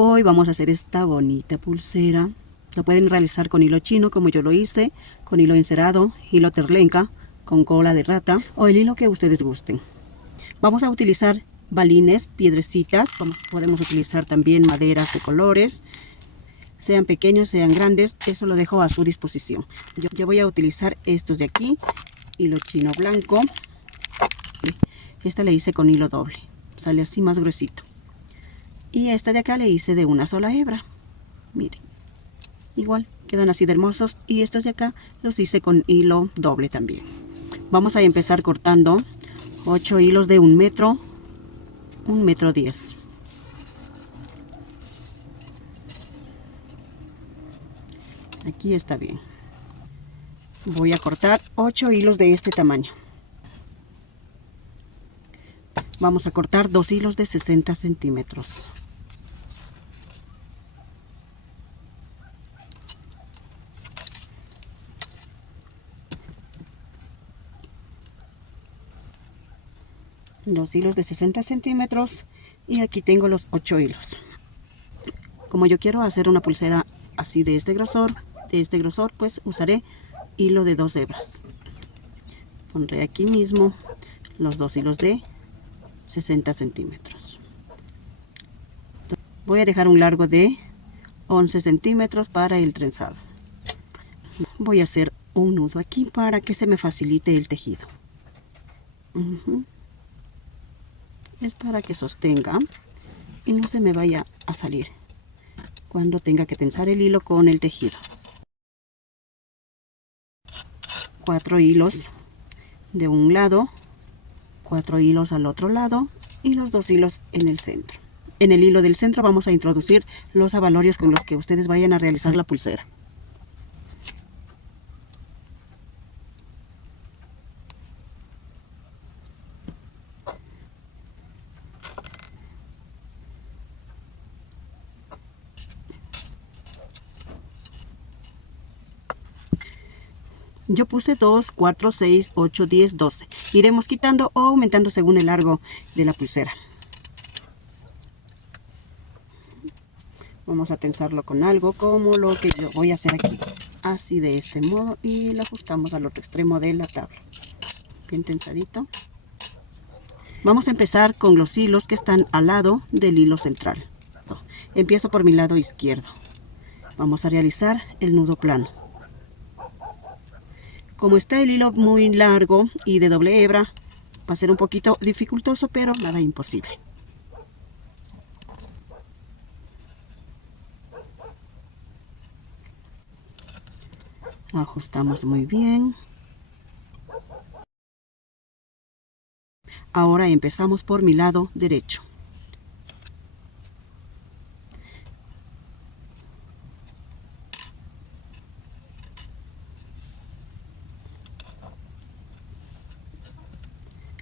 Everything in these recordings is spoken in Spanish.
Hoy vamos a hacer esta bonita pulsera. Lo pueden realizar con hilo chino como yo lo hice, con hilo encerado, hilo terlenca, con cola de rata o el hilo que ustedes gusten. Vamos a utilizar balines, piedrecitas, como podemos utilizar también maderas de colores, sean pequeños, sean grandes, eso lo dejo a su disposición. Yo voy a utilizar estos de aquí, hilo chino blanco. Esta le hice con hilo doble, sale así más gruesito. Y esta de acá le hice de una sola hebra. Miren, igual quedan así de hermosos. Y estos de acá los hice con hilo doble también. Vamos a empezar cortando 8 hilos de 1 metro, 1 metro 10. Aquí está bien. Voy a cortar 8 hilos de este tamaño. Vamos a cortar 2 hilos de 60 centímetros. Dos hilos de 60 centímetros y aquí tengo los 8 hilos. Como yo quiero hacer una pulsera así de este grosor, pues usaré hilo de 2 hebras. Pondré aquí mismo los 2 hilos de 60 centímetros. Voy a dejar un largo de 11 centímetros para el trenzado. Voy a hacer un nudo aquí para que se me facilite el tejido. Es para que sostenga y no se me vaya a salir cuando tenga que tensar el hilo con el tejido. 4 hilos de un lado, 4 hilos al otro lado y los 2 hilos en el centro. En el hilo del centro vamos a introducir los abalorios con los que ustedes vayan a realizar la pulsera. Yo puse 2, 4, 6, 8, 10, 12. Iremos quitando o aumentando según el largo de la pulsera. Vamos a tensarlo con algo como lo que yo voy a hacer aquí. Así de este modo y lo ajustamos al otro extremo de la tabla. Bien tensadito. Vamos a empezar con los hilos que están al lado del hilo central. Empiezo por mi lado izquierdo. Vamos a realizar el nudo plano. Como está el hilo muy largo y de doble hebra, va a ser un poquito dificultoso, pero nada imposible. Ajustamos muy bien. Ahora empezamos por mi lado derecho.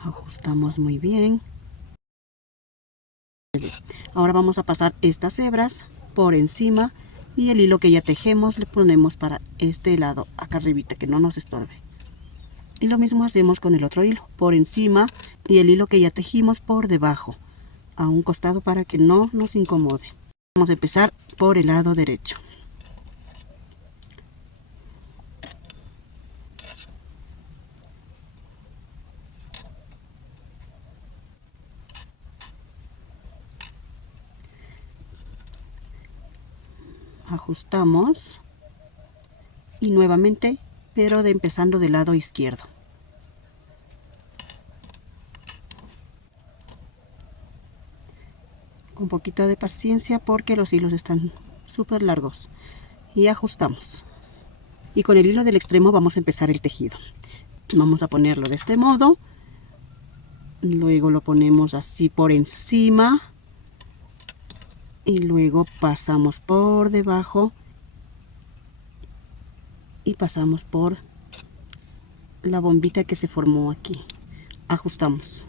Ajustamos muy bien. Ahora vamos a pasar estas hebras por encima y el hilo que ya tejemos le ponemos para este lado, acá arribita, que no nos estorbe. Y lo mismo hacemos con el otro hilo, por encima y el hilo que ya tejimos por debajo, a un costado para que no nos incomode. Vamos a empezar por el lado derecho. Ajustamos y nuevamente, pero empezando del lado izquierdo. Con un poquito de paciencia porque los hilos están súper largos. Y ajustamos. Y con el hilo del extremo vamos a empezar el tejido. Vamos a ponerlo de este modo. Luego lo ponemos así por encima. Y luego pasamos por debajo. Y pasamos por la bombita que se formó aquí. Ajustamos.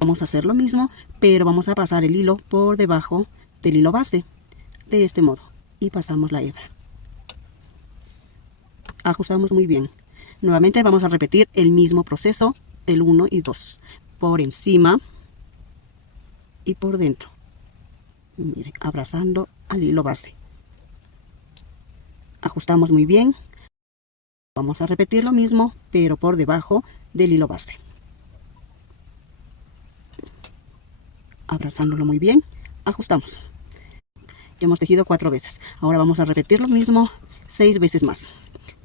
Vamos a hacer lo mismo, pero vamos a pasar el hilo por debajo del hilo base, de este modo, y pasamos la hebra. Ajustamos muy bien. Nuevamente vamos a repetir el mismo proceso, el 1 y 2, por encima y por dentro. Miren, abrazando al hilo base. Ajustamos muy bien. Vamos a repetir lo mismo, pero por debajo del hilo base. Abrazándolo muy bien, ajustamos. Ya hemos tejido 4 veces. Ahora vamos a repetir lo mismo 6 veces más.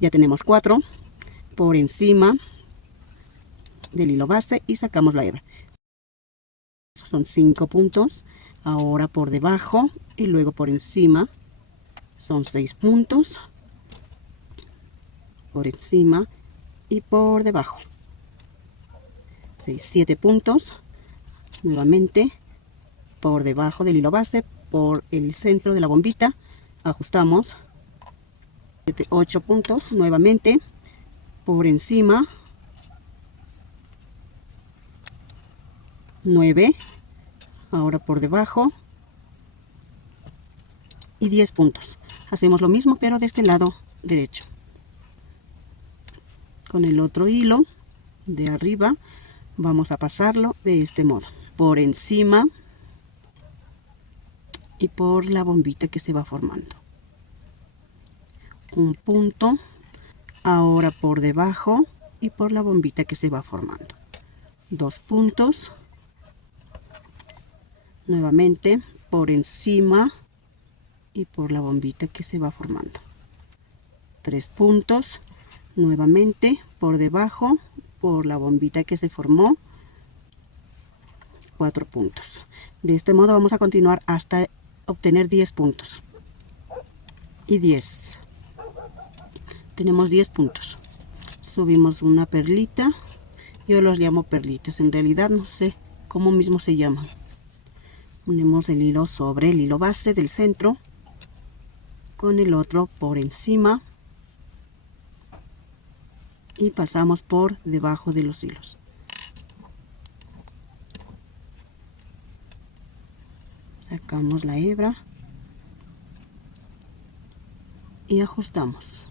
Ya tenemos 4 por encima del hilo base y sacamos la hebra. Son 5 puntos. Ahora por debajo y luego por encima son 6 puntos. Por encima y por debajo. 7 puntos. Nuevamente por debajo del hilo base, por el centro de la bombita, ajustamos. 8 puntos nuevamente por encima. 9, ahora por debajo y 10 puntos. Hacemos lo mismo pero de este lado derecho. Con el otro hilo de arriba vamos a pasarlo de este modo, por encima y por la bombita que se va formando. Un punto, ahora por debajo y por la bombita que se va formando. 2 puntos, nuevamente por encima y por la bombita que se va formando. 3 puntos, nuevamente por debajo, por la bombita que se formó. 4 puntos. De este modo vamos a continuar hasta obtener 10 puntos. Y 10. Tenemos 10 puntos. Subimos una perlita. Yo los llamo perlitas. En realidad no sé cómo mismo se llaman. Ponemos el hilo sobre el hilo base del centro. Con el otro por encima. Y pasamos por debajo de los hilos. Sacamos la hebra y ajustamos.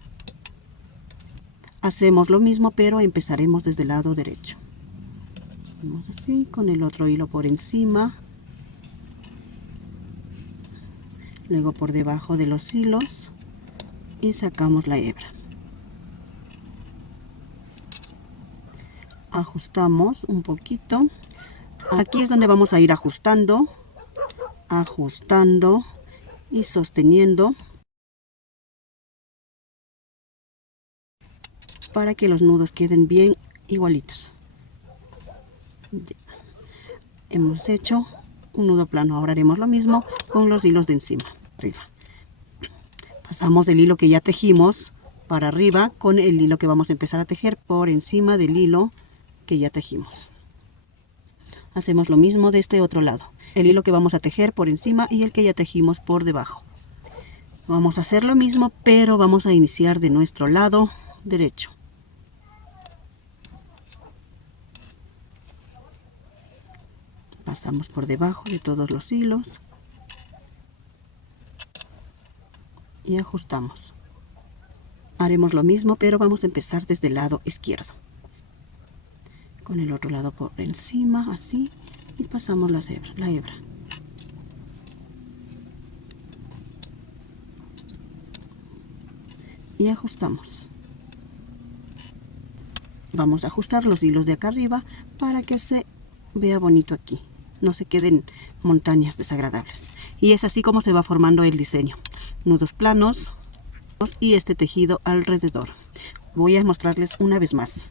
Hacemos lo mismo pero empezaremos desde el lado derecho. Hacemos así con el otro hilo por encima, luego por debajo de los hilos y sacamos la hebra. Ajustamos un poquito. Aquí es donde vamos a ir ajustando y sosteniendo para que los nudos queden bien igualitos. Hemos hecho un nudo plano. Ahora haremos lo mismo con los hilos de encima, arriba. Pasamos el hilo que ya tejimos para arriba con el hilo que vamos a empezar a tejer por encima del hilo que ya tejimos. Hacemos lo mismo de este otro lado. El hilo que vamos a tejer por encima y el que ya tejimos por debajo. Vamos a hacer lo mismo, pero vamos a iniciar de nuestro lado derecho. Pasamos por debajo de todos los hilos y ajustamos. Haremos lo mismo, pero vamos a empezar desde el lado izquierdo. Con el otro lado por encima, así, y pasamos la hebra. Y ajustamos. Vamos a ajustar los hilos de acá arriba para que se vea bonito aquí. No se queden montañas desagradables. Y es así como se va formando el diseño. Nudos planos y este tejido alrededor. Voy a mostrarles una vez más.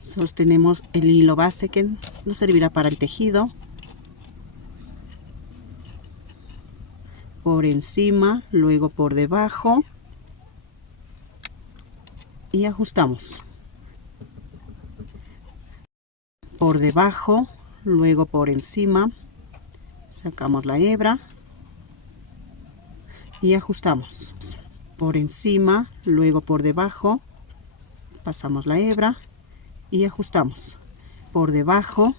Sostenemos el hilo base que nos servirá para el tejido. Por encima, luego por debajo. Y ajustamos. Por debajo, luego por encima. Sacamos la hebra. Y ajustamos. Por encima, luego por debajo. Pasamos la hebra. Y ajustamos. Por debajo,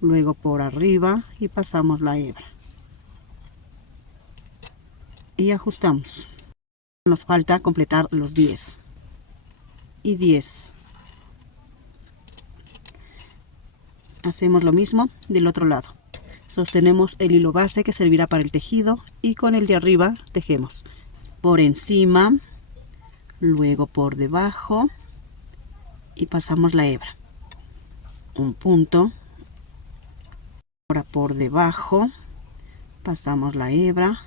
luego por arriba y pasamos la hebra. Y ajustamos. Nos falta completar los 10. Y 10. Hacemos lo mismo del otro lado. Sostenemos el hilo base que servirá para el tejido y con el de arriba tejemos por encima, luego por debajo y pasamos la hebra. Un punto, ahora por debajo, pasamos la hebra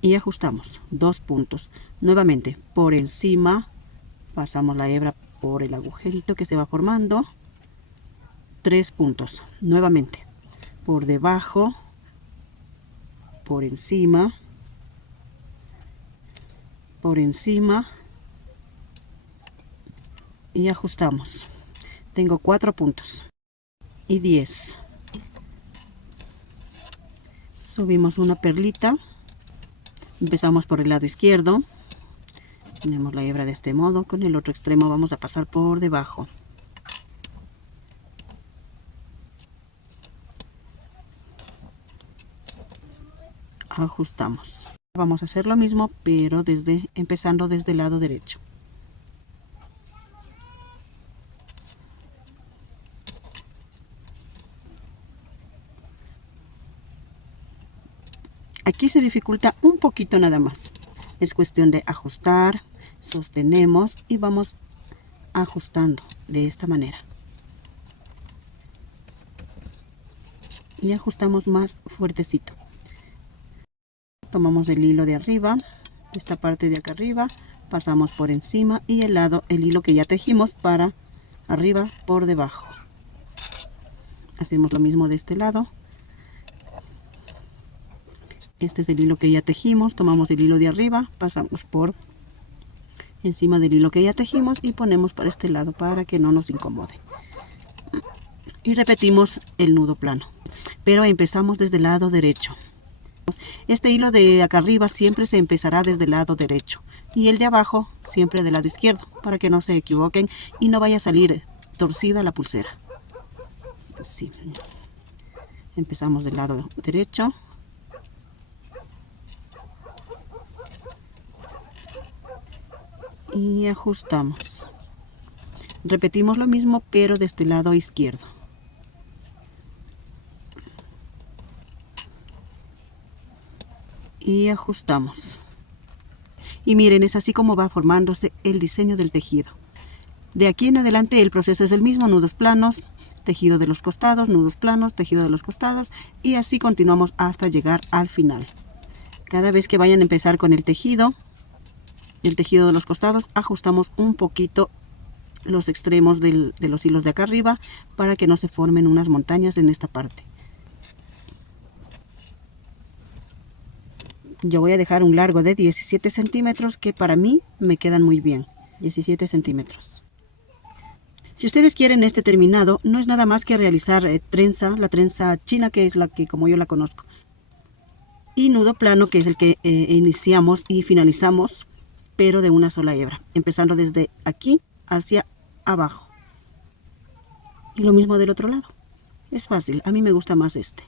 y ajustamos 2 puntos. Nuevamente por encima, pasamos la hebra por el agujerito que se va formando, 3 puntos. Nuevamente por debajo, por encima y ajustamos. Tengo 4 puntos y 10. Subimos una perlita, empezamos por el lado izquierdo, tenemos la hebra de este modo, con el otro extremo vamos a pasar por debajo. Ajustamos. Vamos a hacer lo mismo, pero empezando desde el lado derecho. Aquí se dificulta un poquito nada más. Es cuestión de ajustar, sostenemos y vamos ajustando de esta manera. Y ajustamos más fuertecito. Tomamos el hilo de arriba, esta parte de acá arriba, pasamos por encima y el hilo que ya tejimos para arriba por debajo. Hacemos lo mismo de este lado. Este es el hilo que ya tejimos, tomamos el hilo de arriba, pasamos por encima del hilo que ya tejimos y ponemos para este lado para que no nos incomode. Y repetimos el nudo plano, pero empezamos desde el lado derecho. Este hilo de acá arriba siempre se empezará desde el lado derecho y el de abajo siempre del lado izquierdo, para que no se equivoquen y no vaya a salir torcida la pulsera. Así. Empezamos del lado derecho. Y ajustamos. Repetimos lo mismo, pero de este lado izquierdo. Y ajustamos. Y miren, es así como va formándose el diseño del tejido. De aquí en adelante el proceso es el mismo: nudos planos, tejido de los costados, nudos planos, tejido de los costados, y así continuamos hasta llegar al final. Cada vez que vayan a empezar con el tejido de los costados, ajustamos un poquito los extremos de los hilos de acá arriba para que no se formen unas montañas en esta parte. Yo voy a dejar un largo de 17 centímetros que para mí me quedan muy bien. 17 centímetros. Si ustedes quieren este terminado, no es nada más que realizar la trenza china, que es la que como yo la conozco, y nudo plano, que es el que iniciamos y finalizamos, pero de una sola hebra, empezando desde aquí hacia abajo. Y lo mismo del otro lado. Es fácil, a mí me gusta más este.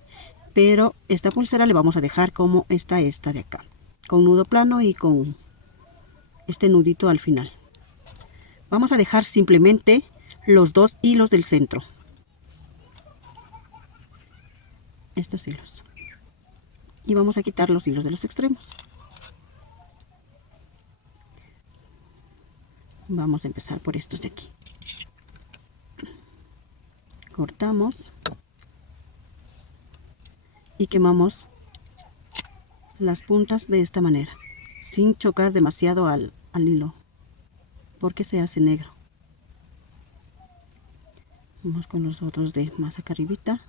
Pero esta pulsera le vamos a dejar como está esta de acá, con nudo plano y con este nudito al final. Vamos a dejar simplemente los 2 hilos del centro. Estos hilos. Y vamos a quitar los hilos de los extremos. Vamos a empezar por estos de aquí. Cortamos. Y quemamos las puntas de esta manera, sin chocar demasiado al hilo, porque se hace negro. Vamos con los otros de más acá arribita.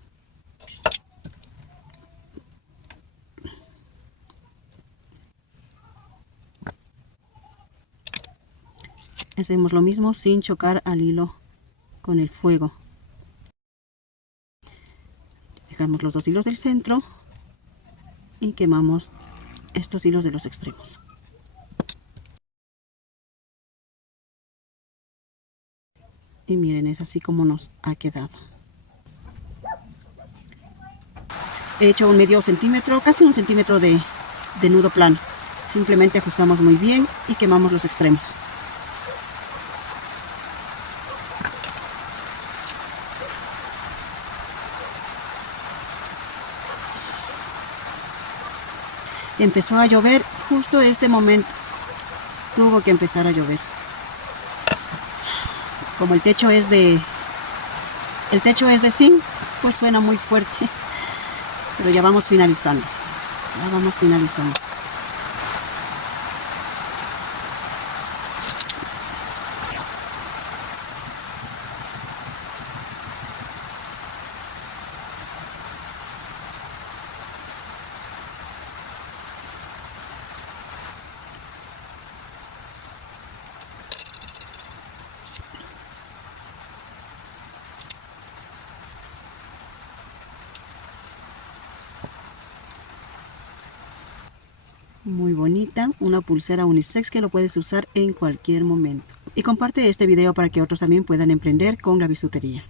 Hacemos lo mismo sin chocar al hilo con el fuego. Dejamos los 2 hilos del centro y quemamos estos hilos de los extremos. Y miren, es así como nos ha quedado. He hecho un medio centímetro, casi 1 centímetro de nudo plano. Simplemente ajustamos muy bien y quemamos los extremos. Empezó a llover justo este momento. Tuvo que empezar a llover. Como el techo es de zinc, pues suena muy fuerte. Pero ya vamos finalizando. Ya vamos finalizando. Muy bonita, una pulsera unisex que lo puedes usar en cualquier momento. Y comparte este video para que otros también puedan emprender con la bisutería.